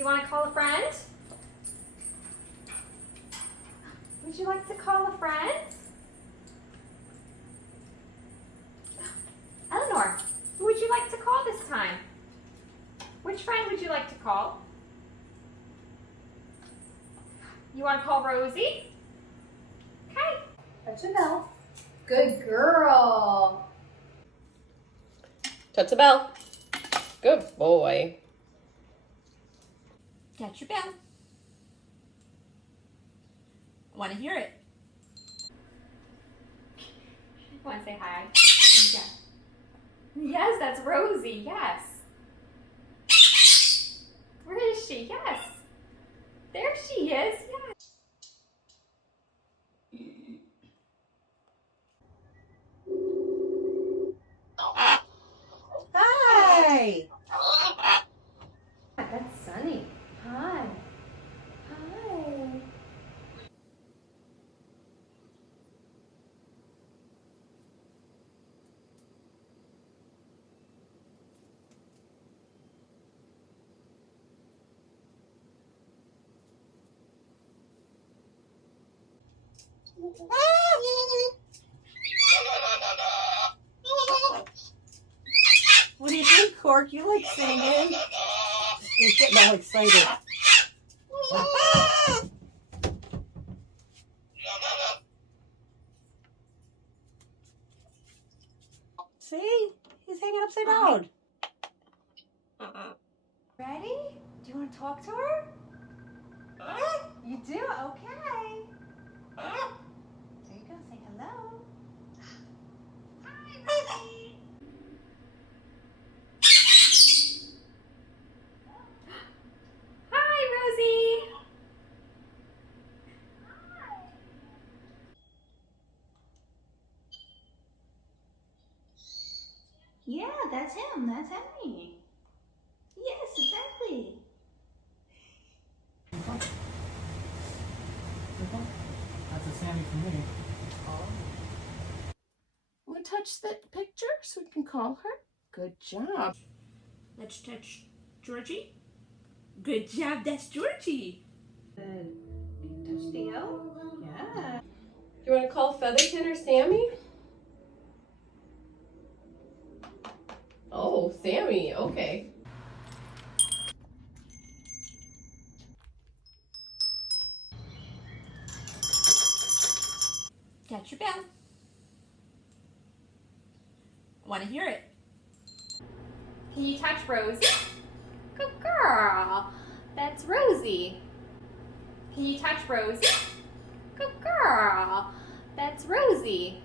you want to call a friend? Would you like to call a friend? Eleanor, who would you like to call this time? Which friend would you like to call? You want to call Rosie? Okay. Touch a bell. Good girl. Touch a bell. Good boy. Touch your bell. Want to hear it? Want to say hi? Yes, that's Rosie. Yes. Where is she? Yes. There she is. Yes. Hi. That's Sunny. Hi. Hi. What do you think, Cork? You like singing? He's getting all excited. See? He's hanging upside down. Ready? Do you want to talk to her? You do? Okay. There you go. Say hello. Hi, Rosie. Hi, Rosie. Yeah, that's him. That's Henry. Yes, exactly. That's a Sammy for me. Want to touch that picture so we can call her? Good job. Let's touch Georgie. Good job, that's Georgie. Good. Touch Theo. Yeah. You want to call Featherton or Sammy? Oh, Sammy. Okay. Touch your bell. Want to hear it? Can you touch Rosie? Good girl. That's Rosie. Can you touch Rosie? Good girl. That's Rosie.